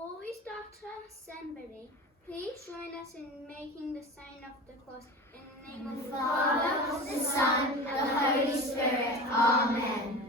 Before we start our assembly, please join us in making the sign of the cross in the name of the Father, the Son, and the Holy Spirit. Amen.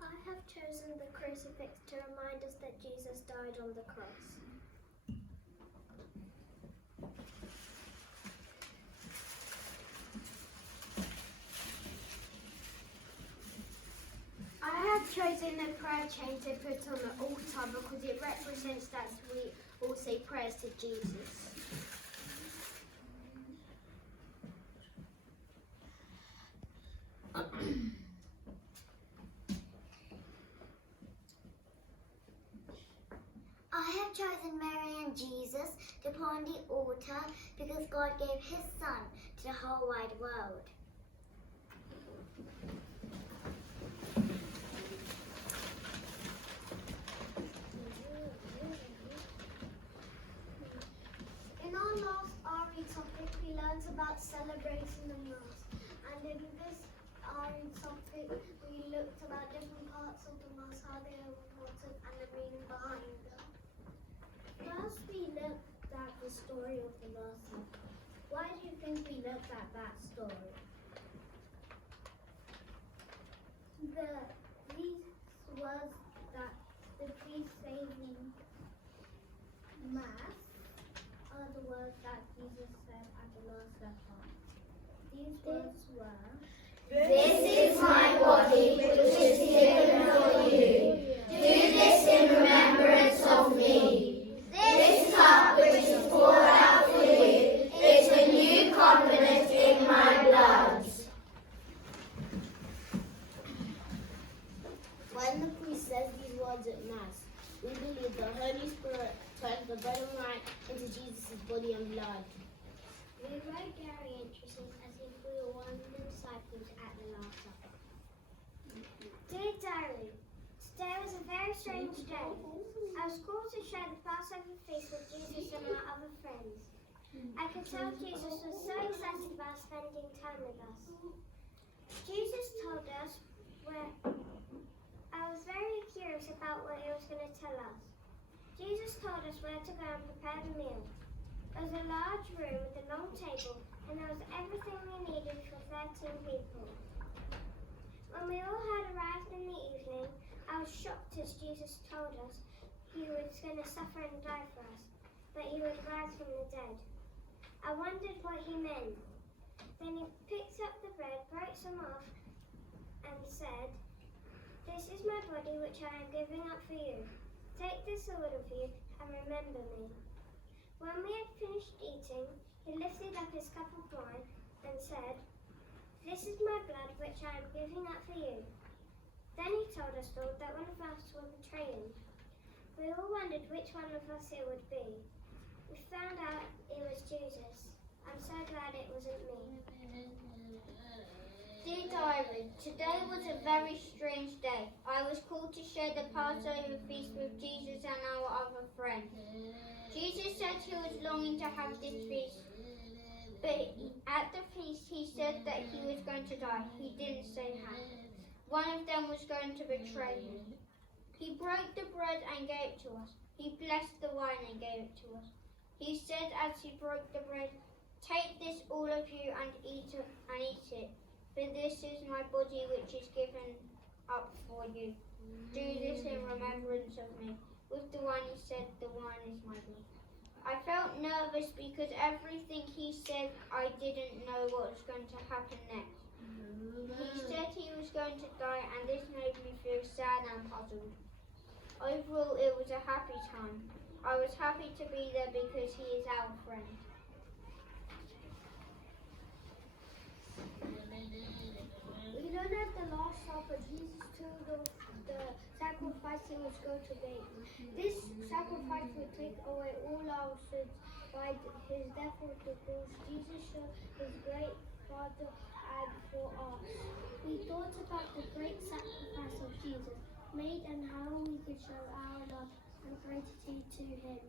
I have chosen the crucifix to remind us that Jesus died on the cross. I have chosen the prayer chain to put on the altar because it represents that we all say prayers to Jesus. I have chosen Mary and Jesus to put on the altar because God gave his Son to the whole wide world. In our last RE topic, we learned about celebrating the Mass. And in this RE topic, we looked about different parts of the Mass, how they are important, and the meaning behind them. First, we looked at the story of the Mass. Why do you think we looked at that story? These words that the priest says in Mass are the words that Jesus said at the Last Supper. These words were, This is my body which is given for you. Do this in remembrance of me. This cup which is poured out for you is the new covenant in my blood. When the priest says these words at Mass, we believe the Holy Spirit turns the bread and wine into Jesus' body and blood. we wrote diary entries as if we were one of the disciples at the Last Supper. Dear Diary, today was a very strange day. I was called to share the Passover feast with Jesus and my other friends. I could tell Jesus was so excited about spending time with us. Jesus told us I was very curious about what he was going to tell us. Jesus told us where to go and prepare the meal. There was a large room with a long table, and there was everything we needed for 13 people. When we all had arrived in the evening, I was shocked as Jesus told us he was going to suffer and die for us, but he would rise from the dead. I wondered what he meant. Then he picked up the bread, broke some off, and said, "This is my body which I am giving up for you. Take this, all of you, and remember me." When we had finished eating, he lifted up his cup of wine and said, "This is my blood which I am giving up for you." Then he told us all that one of us would betray him. We all wondered which one of us it would be. We found out it was Jesus. I'm so glad it wasn't me. Dear Diary, today was a very strange day. I was called to share the Passover feast with Jesus and our other friends. Jesus said he was longing to have this feast, but at the feast he said that he was going to die. He didn't say how. One of them was going to betray him. He broke the bread and gave it to us. He blessed the wine and gave it to us. He said as he broke the bread, "Take this, all of you, and eat it. For this is my body which is given up for you. Do this in remembrance of me." With the wine he said, "The wine is my blood." I felt nervous because everything he said I didn't know what was going to happen next. He said he was going to die, and this made me feel sad and puzzled. Overall, it was a happy time. I was happy to be there because he is our friend. We learned at the Last Supper, Jesus told us the sacrifice he was going to make. This sacrifice would take away all our sins. By his death on the cross, Jesus showed his great Father and for us. We thought about the great sacrifice of Jesus made and how we could show our love and gratitude to him.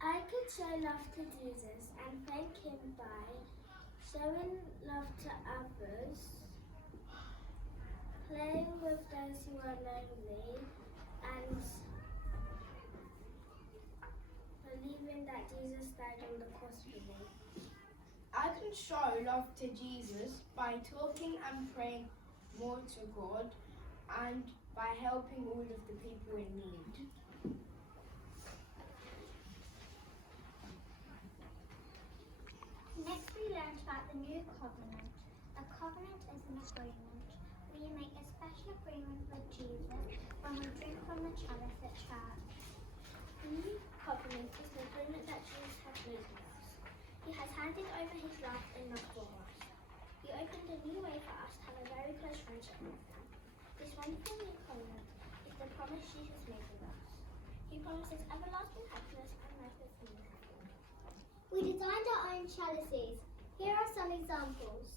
I could show love to Jesus and thank him by showing love to others, playing with those who are lonely, and believing that Jesus died on the cross for me. I can show love to Jesus by talking and praying more to God and by helping all of the people in need. Next we learned about the new covenant. A covenant is an agreement. We make a special agreement with Jesus when we drink from the chalice at church. The new covenant is the agreement that Jesus has made with us. He has handed over his love and love for us. He opened a new way for us to have a very close friendship with him. This wonderful new covenant is the promise Jesus made with us. He promises everlasting happiness and life with him. We designed our own chalices. Here are some examples.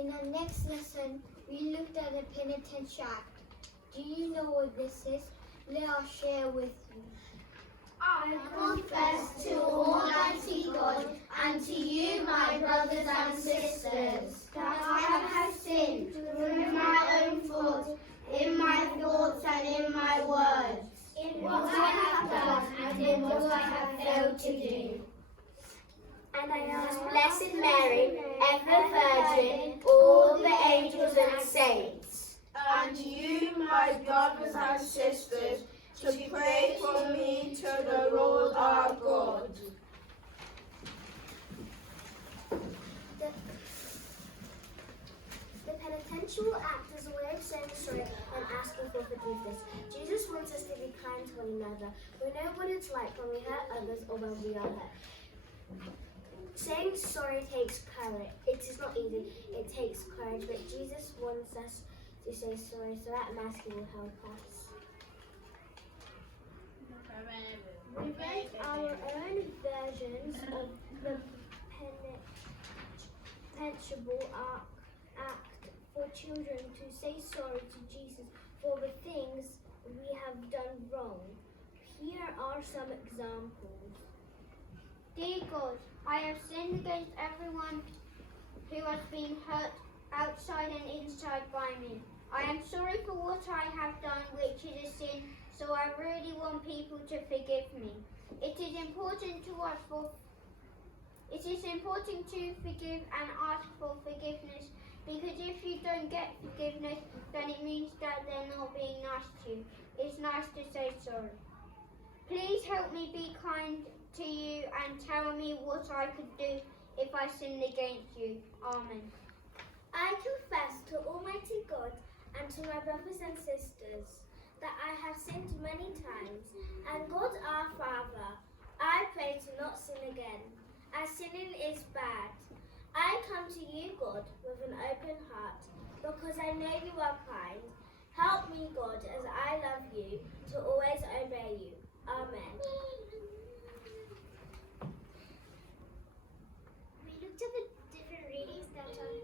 In our next lesson, we looked at the penitential act. Do you know what this is? Let us share with you. I confess to Almighty God and to you, my brothers and sisters, that I have sinned through my own fault, in my thoughts and in my words, in what I have done and in what I have failed to do. And I ask, Blessed Mary, ever Virgin, all the angels and saints, And you, my brothers and sisters, to pray for me to the Lord our God. The penitential act is a way of saying sorry and asking for forgiveness. Jesus wants us to be kind to one another. We know what it's like when we hurt others or when we are hurt. Saying sorry takes courage. It is not easy, it takes courage, but Jesus wants us to say sorry, so that Mass He will help us. We make our own versions of the penitential act for children to say sorry to Jesus for the things we have done wrong. Here are some examples. Dear God, I have sinned against everyone who has been hurt outside and inside by me. I am sorry for what I have done, which is a sin, so I really want people to forgive me. It is important to forgive and ask for forgiveness, because if you don't get forgiveness, then it means that they're not being nice to you. It's nice to say sorry. Please help me be kind to you and tell me what I could do if I sinned against you. Amen. I confess to Almighty God and to my brothers and sisters that I have sinned many times, and God our Father, I pray to not sin again, as sinning is bad. I come to you, God, with an open heart, because I know you are kind. Help me, God, as I love you, to always obey you. Amen. we looked at the different readings that are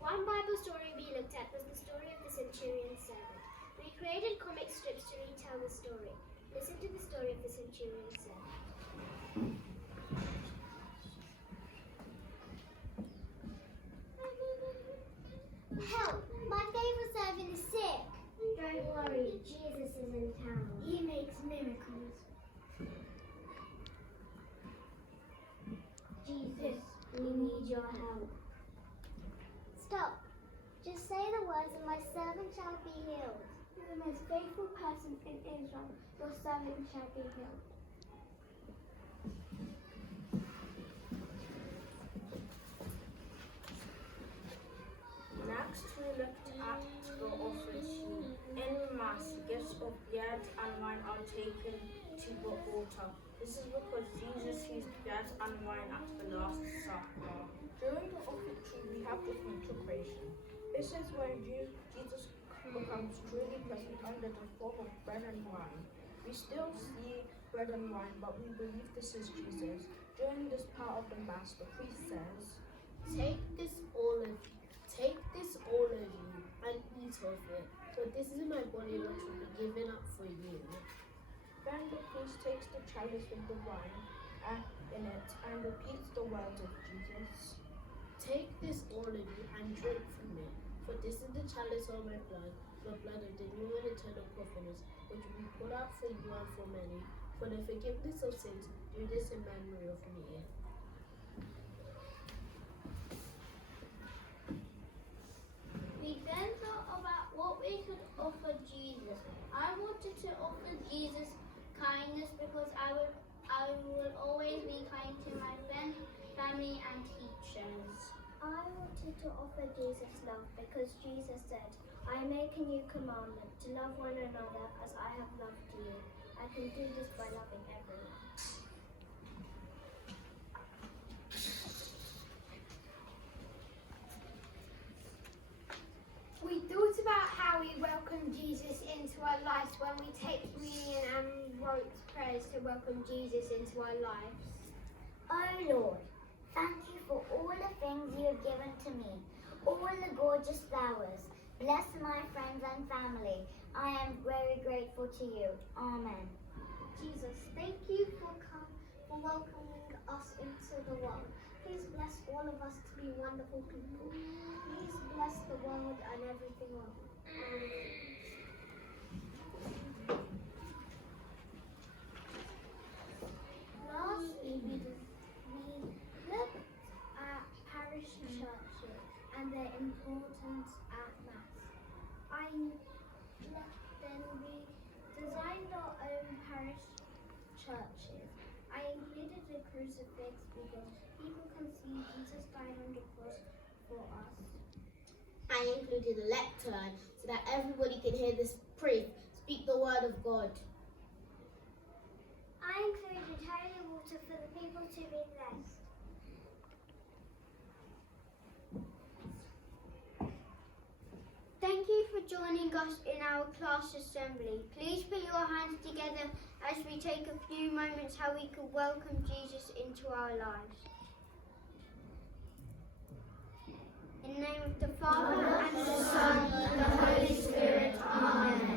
one Bible story we looked at was the story of the centurion's servant. We created comic strips to retell the story. Listen to the story of the centurion's servant. Help! My favorite servant is sick. Don't worry, Jesus is in town. He makes miracles. Jesus, we need your help. Stop. Just say the words and my servant shall be healed. You're the most faithful person in Israel. Your servant shall be healed. Next, we looked at the office. In Mass, gifts of bread and wine are taken to the altar. This is because Jesus used bread and wine at the Last Supper. During the offertory, we have the consecration. This is when Jesus becomes truly present under the form of bread and wine. We still see bread and wine, but we believe this is Jesus. During this part of the Mass, the priest says, Take this all of you and eat of it, for this is my body which will be given up for you. Then the priest takes the chalice with the wine in it and repeats the words of Jesus. Take this all of you and drink from it, for this is the chalice of my blood, the blood of the new and eternal covenant, which will be poured out for you and for many, for the forgiveness of sins. Do this in memory of me. We then thought about what we could offer Jesus. I wanted to offer Jesus kindness because I will always be kind to my friends, family and teachers. I wanted to offer Jesus love because Jesus said, I make a new commandment, to love one another as I have loved you. I can do this by loving everyone. We thought about how we welcome Jesus into our lives when we take communion and wrote prayers to welcome Jesus into our lives. Oh Lord, thank you for all the things you have given to me, all the gorgeous flowers. Bless my friends and family. I am very grateful to you. Amen. Jesus, thank you for welcoming us into the world. Please bless all of us to be wonderful people. Please bless the world and everything else. Lastly, we looked at parish churches and their importance at Mass. Then we designed our own parish churches. I included a crucifix because people can see Jesus died on the cross for us. I included a lectern so that everybody can hear this priest speak the word of God. I included holy water for the people to be blessed. Thank you for joining us in our class assembly. Please put your hands together as we take a few moments how we can welcome Jesus into our lives. In the name of the Father, and the Son, and the Holy Spirit. Amen.